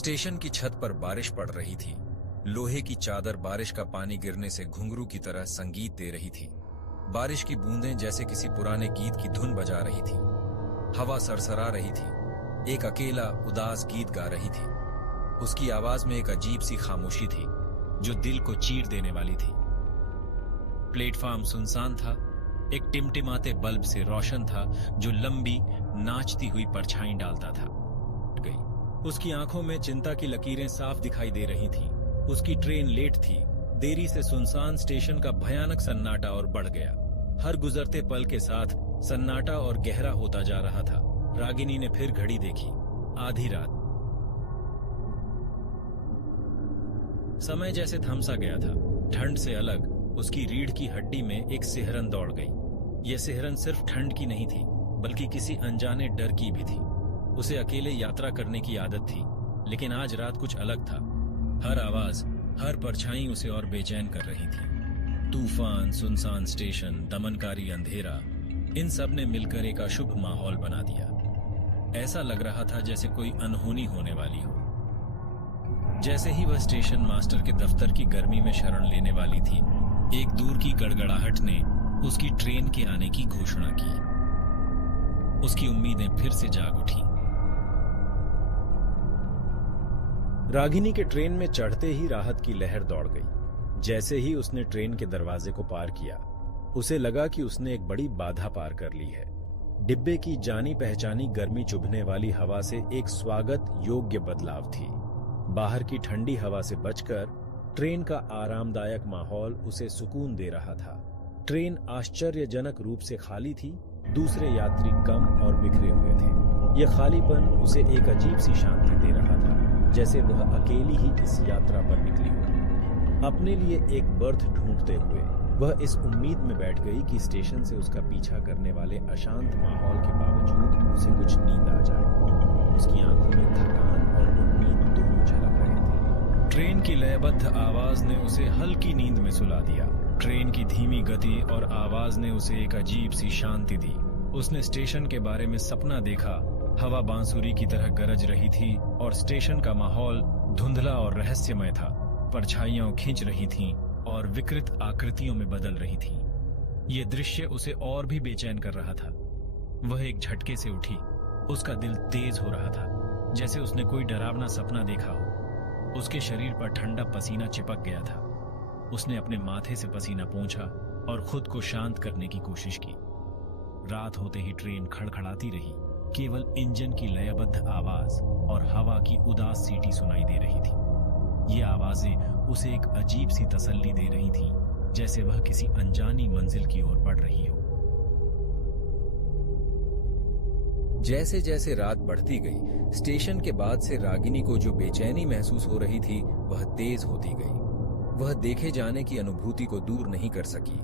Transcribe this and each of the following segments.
Station की छत पर बारिश पड़ रही थी। लोहे की चादर बारिश का पानी गिरने से घुंघरू की तरह संगीत दे रही थी। बारिश की बूंदें जैसे किसी पुराने गीत की धुन बजा रही थी। हवा सरसरा रही थी। एक अकेला उदास गीत गा रही थी। उसकी आवाज में एक अजीब सी खामोशी थी जो दिल को चीर देने वाली थी। प्लेटफॉर्म सुनसान था। एक टिमटिमाते बल्ब से रोशन था जो लंबी नाचती हुई परछाई डालता था। उसकी आंखों में चिंता की लकीरें साफ दिखाई दे रही थीं। उसकी ट्रेन लेट थी। देरी से सुनसान स्टेशन का भयानक सन्नाटा और बढ़ गया। हर गुजरते पल के साथ सन्नाटा और गहरा होता जा रहा था। रागिनी ने फिर घड़ी देखी। आधी रात। समय जैसे थम सा गया था। ठंड से अलग उसकी रीढ़ की हड्डी में एक सिहरन दौड़ गई। यह सिहरन सिर्फ ठंड की नहीं थी बल्कि किसी अनजाने डर की भी थी। उसे अकेले यात्रा करने की आदत थी, लेकिन आज रात कुछ अलग था। हर आवाज, हर परछाई उसे और बेचैन कर रही थी। तूफान, सुनसान स्टेशन, दमनकारी अंधेरा, इन सब ने मिलकर एक अशुभ माहौल बना दिया। ऐसा लग रहा था जैसे कोई अनहोनी होने वाली हो। जैसे ही वह स्टेशन मास्टर के दफ्तर की गर्मी में शरण लेने वाली थी, एक दूर की गड़गड़ाहट ने उसकी ट्रेन के आने की घोषणा की। उसकी उम्मीदें फिर से जाग उठी। रागिनी के ट्रेन में चढ़ते ही राहत की लहर दौड़ गई। जैसे ही उसने ट्रेन के दरवाजे को पार किया, उसे लगा कि उसने एक बड़ी बाधा पार कर ली है। डिब्बे की जानी पहचानी गर्मी चुभने वाली हवा से एक स्वागत योग्य बदलाव थी। बाहर की ठंडी हवा से बचकर ट्रेन का आरामदायक माहौल उसे सुकून दे रहा था। ट्रेन आश्चर्यजनक रूप से खाली थी। दूसरे यात्री कम और बिखरे हुए थे। यह खालीपन उसे एक अजीब सी शांति दे रहा था, जैसे वह अकेली ही इस यात्रा पर निकली हो। अपने लिए एक बर्थ ढूंढते हुए वह इस उम्मीद में बैठ गई कि स्टेशन से उसका पीछा करने वाले अशांत माहौल के बावजूद उसे कुछ नींद आ जाए। उसकी आंखों में थकान और उम्मीद दोनों झलक रहे थे। ट्रेन की लयबद्ध आवाज ने उसे हल्की नींद में सुला दिया। ट्रेन की धीमी गति और आवाज ने उसे एक अजीब सी शांति दी। उसने स्टेशन के बारे में सपना देखा। हवा बांसुरी की तरह गरज रही थी और स्टेशन का माहौल धुंधला और रहस्यमय था। परछाइयां खींच रही थीं और विकृत आकृतियों में बदल रही थीं। यह दृश्य उसे और भी बेचैन कर रहा था। वह एक झटके से उठी। उसका दिल तेज हो रहा था, जैसे उसने कोई डरावना सपना देखा हो। उसके शरीर पर ठंडा पसीना चिपक गया था। उसने अपने माथे से पसीना पोंछा और खुद को शांत करने की कोशिश की। रात होते ही ट्रेन खड़खड़ाती रही। केवल इंजन की लयबद्ध आवाज और हवा की उदास सीटी सुनाई दे रही थी। ये आवाजें उसे एक अजीब सी तसल्ली दे रही थीं, जैसे वह किसी अनजानी मंजिल की ओर बढ़ रही हो। जैसे जैसे रात बढ़ती गई, स्टेशन के बाद से रागिनी को जो बेचैनी महसूस हो रही थी वह तेज होती गई। वह देखे जाने की अनुभूति को दूर नहीं कर सकी,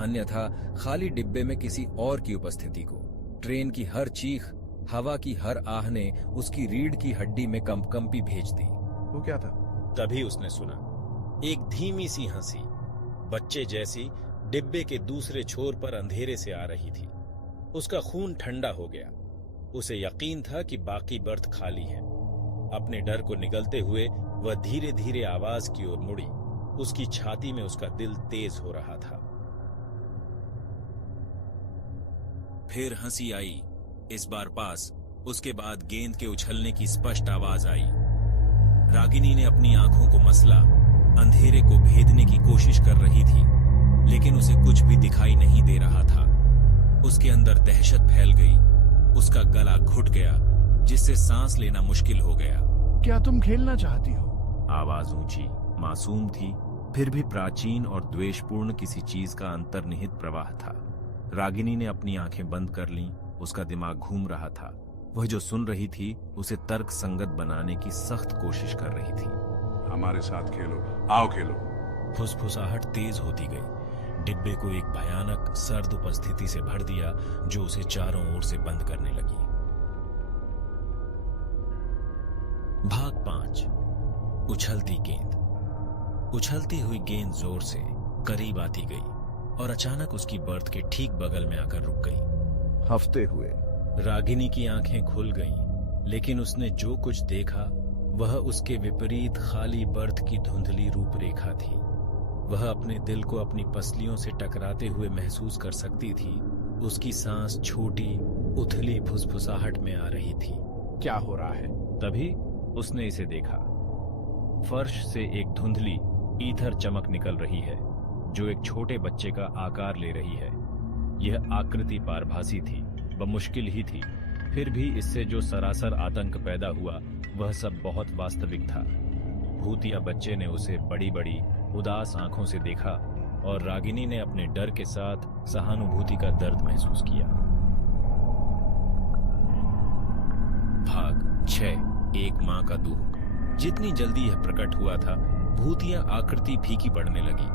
अन्यथा खाली डिब्बे में किसी और की उपस्थिति को। ट्रेन की हर चीख, हवा की हर आह ने उसकी रीढ़ की हड्डी में कंपकंपी भेज दी। वो क्या था? तभी उसने सुना एक धीमी सी हंसी, बच्चे जैसी, डिब्बे के दूसरे छोर पर अंधेरे से आ रही थी। उसका खून ठंडा हो गया। उसे यकीन था कि बाकी बर्थ खाली है। अपने डर को निगलते हुए वह धीरे धीरे आवाज की ओर मुड़ी। उसकी छाती में उसका दिल तेज हो रहा था। फिर हंसी आई, इस बार पास। उसके बाद गेंद के उछलने की स्पष्ट आवाज आई। रागिनी ने अपनी आंखों को मसला, अंधेरे को भेदने की कोशिश कर रही थी, लेकिन उसे कुछ भी दिखाई नहीं दे रहा था। उसके अंदर दहशत फैल गई। उसका गला घुट गया, जिससे सांस लेना मुश्किल हो गया। क्या तुम खेलना चाहती हो? आवाज ऊंची, मासूम थी, फिर भी प्राचीन और द्वेषपूर्ण किसी चीज का अंतर्निहित प्रवाह था। रागिनी ने अपनी आंखें बंद कर लीं। उसका दिमाग घूम रहा था। वह जो सुन रही थी उसे तर्क संगत बनाने की सख्त कोशिश कर रही थी। हमारे साथ खेलो, आओ खेलो। फुसफुसाहट तेज होती गई। डिब्बे को एक भयानक सर्द उपस्थिति से भर दिया जो उसे चारों ओर से बंद करने लगी। भाग 5। उछलती गेंद। उछलती हुई गेंद जोर से करीब आती गई और अचानक उसकी बर्थ के ठीक बगल में आकर रुक गई। हफ्ते हुए। रागिनी की आंखें खुल गईं, लेकिन उसने जो कुछ देखा वह उसके विपरीत खाली बर्थ की धुंधली रूपरेखा थी। वह अपने दिल को अपनी पसलियों से टकराते हुए महसूस कर सकती थी। उसकी सांस छोटी उथली फुसफुसाहट में आ रही थी। क्या हो रहा है? तभी उसने इसे देखा। फर्श से एक धुंधली ईथर चमक निकल रही है जो एक छोटे बच्चे का आकार ले रही है। यह आकृति पारभासी थी, बमुश्किल ही थी, फिर भी इससे जो सरासर आतंक पैदा हुआ वह सब बहुत वास्तविक था। भूतिया बच्चे ने उसे बड़ी बड़ी उदास आंखों से देखा और रागिनी ने अपने डर के साथ सहानुभूति का दर्द महसूस किया। भाग 6 एक मां का दुख। जितनी जल्दी यह प्रकट हुआ था, भूतिया आकृति फीकी पड़ने लगी।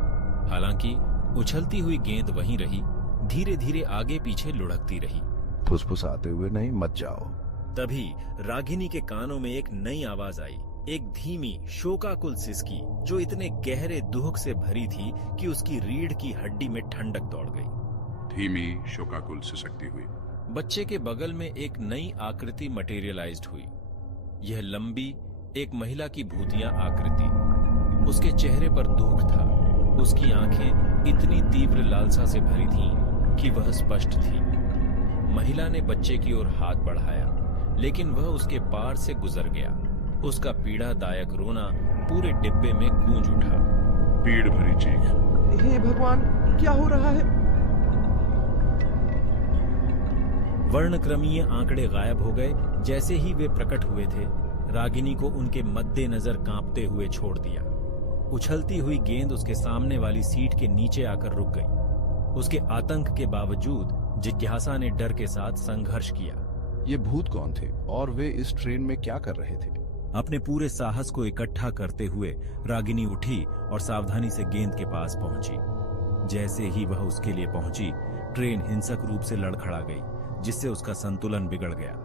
हालांकि उछलती हुई गेंद वहीं रही, धीरे धीरे आगे पीछे लुढ़कती रही। फुसफुसाते हुए नहीं, मत जाओ। तभी रागिनी के कानों में एक नई आवाज आई, एक धीमी शोकाकुल सिसकी जो इतने गहरे दुख से भरी थी कि उसकी रीढ़ की हड्डी में ठंडक दौड़ गई। धीमी शोकाकुल सिसकती हुई। बच्चे के बगल में एक नई आकृति मटेरियलाइज्ड हुई। यह लंबी एक महिला की भूतिया आकृति। उसके चेहरे पर दुख था। उसकी आंखें इतनी तीव्र लालसा से भरी थीं कि वह स्पष्ट थी। महिला ने बच्चे की ओर हाथ बढ़ाया, लेकिन वह उसके पार से गुजर गया। उसका पीड़ादायक रोना पूरे डिब्बे में गूंज उठा। पीड़ भरी चीख। हे भगवान, क्या हो रहा है? वर्णक्रमीय आंकड़े गायब हो गए। जैसे ही वे प्रकट हुए थे, रागिनी को उनके मद्देनजर कांपते हुए छोड़ दिया। उछलती हुई गेंद उसके सामने वाली सीट के नीचे आकर रुक गई। उसके आतंक के बावजूद जिज्ञासा ने डर के साथ संघर्ष किया। ये भूत कौन थे और वे इस ट्रेन में क्या कर रहे थे? अपने पूरे साहस को इकट्ठा करते हुए रागिनी उठी और सावधानी से गेंद के पास पहुंची। जैसे ही वह उसके लिए पहुंची, ट्रेन हिंसक रूप से लड़खड़ा गई, जिससे उसका संतुलन बिगड़ गया।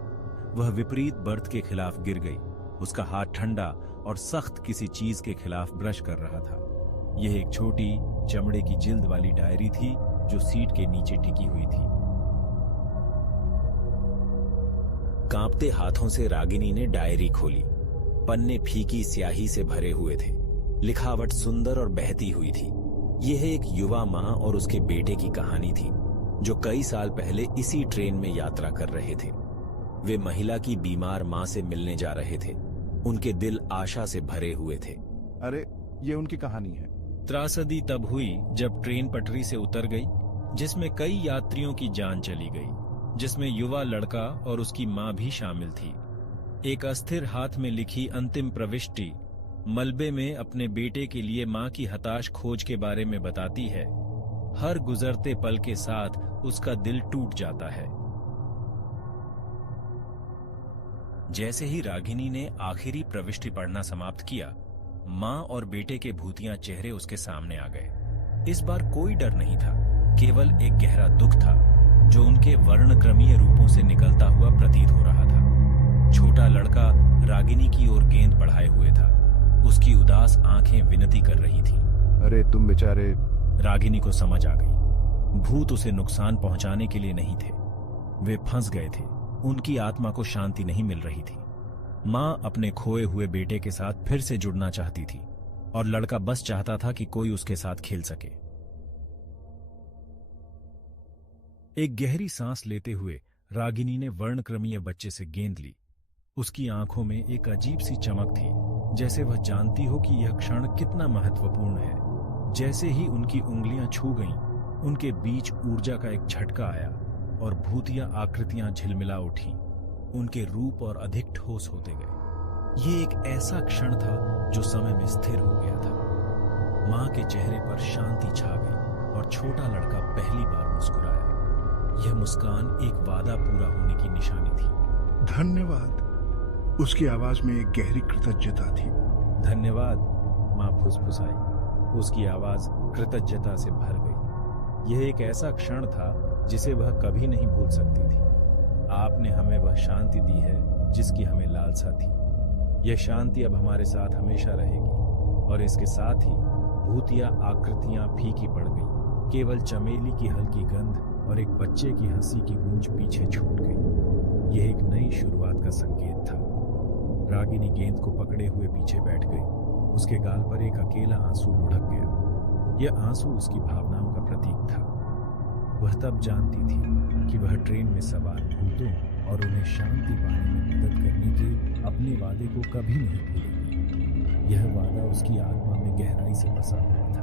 वह विपरीत बर्थ के खिलाफ गिर गई। उसका हाथ ठंडा और सख्त किसी चीज के खिलाफ ब्रश कर रहा था। यह एक छोटी चमड़े की जिल्द वाली डायरी थी जो सीट के नीचे टिकी हुई थी। कांपते हाथों से रागिनी ने डायरी खोली। पन्ने फीकी स्याही से भरे हुए थे। लिखावट सुंदर और बहती हुई थी। यह एक युवा मां और उसके बेटे की कहानी थी जो कई साल पहले इसी ट्रेन में यात्रा कर रहे थे। वे महिला की बीमार मां से मिलने जा रहे थे। उनके दिल आशा से भरे हुए थे। अरे, ये उनकी कहानी है। त्रासदी तब हुई जब ट्रेन पटरी से उतर गई, जिसमें कई यात्रियों की जान चली गई, जिसमें युवा लड़का और उसकी मां भी शामिल थी। एक अस्थिर हाथ में लिखी अंतिम प्रविष्टि मलबे में अपने बेटे के लिए मां की हताश खोज के बारे में बताती है। हर गुजरते पल के साथ उसका दिल टूट जाता है। जैसे ही रागिनी ने आखिरी प्रविष्टि पढ़ना समाप्त किया, मां और बेटे के भूतिया चेहरे उसके सामने आ गए। इस बार कोई डर नहीं था, केवल एक गहरा दुख था जो उनके वर्णक्रमीय रूपों से निकलता हुआ प्रतीत हो रहा था। छोटा लड़का रागिनी की ओर गेंद बढ़ाए हुए था। उसकी उदास आंखें विनती कर रही थीं। अरे तुम बेचारे। रागिनी को समझ आ गई, भूत उसे नुकसान पहुंचाने के लिए नहीं थे। वे फंस गए थे। उनकी आत्मा को शांति नहीं मिल रही थी। मां अपने खोए हुए बेटे के साथ फिर से जुड़ना चाहती थी और लड़का बस चाहता था कि कोई उसके साथ खेल सके। एक गहरी सांस लेते हुए रागिनी ने वर्णक्रमीय बच्चे से गेंद ली। उसकी आंखों में एक अजीब सी चमक थी, जैसे वह जानती हो कि यह क्षण कितना महत्वपूर्ण है। जैसे ही उनकी उंगलियां छू गईं, उनके बीच ऊर्जा का एक झटका आया और भूतिया आकृतियां झिलमिला उठीं। उनके रूप और अधिक ठोस होते गए। ये एक ऐसा क्षण था जो समय में स्थिर हो गया था। मां के चेहरे पर शांति छा गई और छोटा लड़का पहली बार मुस्कुराया। यह मुस्कान एक वादा पूरा होने की निशानी थी। धन्यवाद। उसकी आवाज में एक गहरी कृतज्ञता थी। धन्यवाद, मां फुसफुसाई। उसकी आवाज कृतज्ञता से भर गई। यह एक ऐसा क्षण था जिसे वह कभी नहीं भूल सकती थी। आपने हमें वह शांति दी है जिसकी हमें लालसा थी। यह शांति अब हमारे साथ हमेशा रहेगी। और इसके साथ ही भूतिया आकृतियां फीकी पड़ गई। केवल चमेली की हल्की गंध और एक बच्चे की हंसी की गूंज पीछे छूट गई। यह एक नई शुरुआत का संकेत था। रागिनी गेंद को पकड़े हुए पीछे बैठ गई। उसके गाल पर एक अकेला आंसू लुढ़क गया। यह आंसू उसकी भावनाओं का प्रतीक था। वह तब जानती थी कि वह ट्रेन में सवार भूतों और उन्हें शांति पाने में मदद करने के अपने वादे को कभी नहीं भूलेगी। यह वादा उसकी आत्मा में गहराई से बसा हुआ था।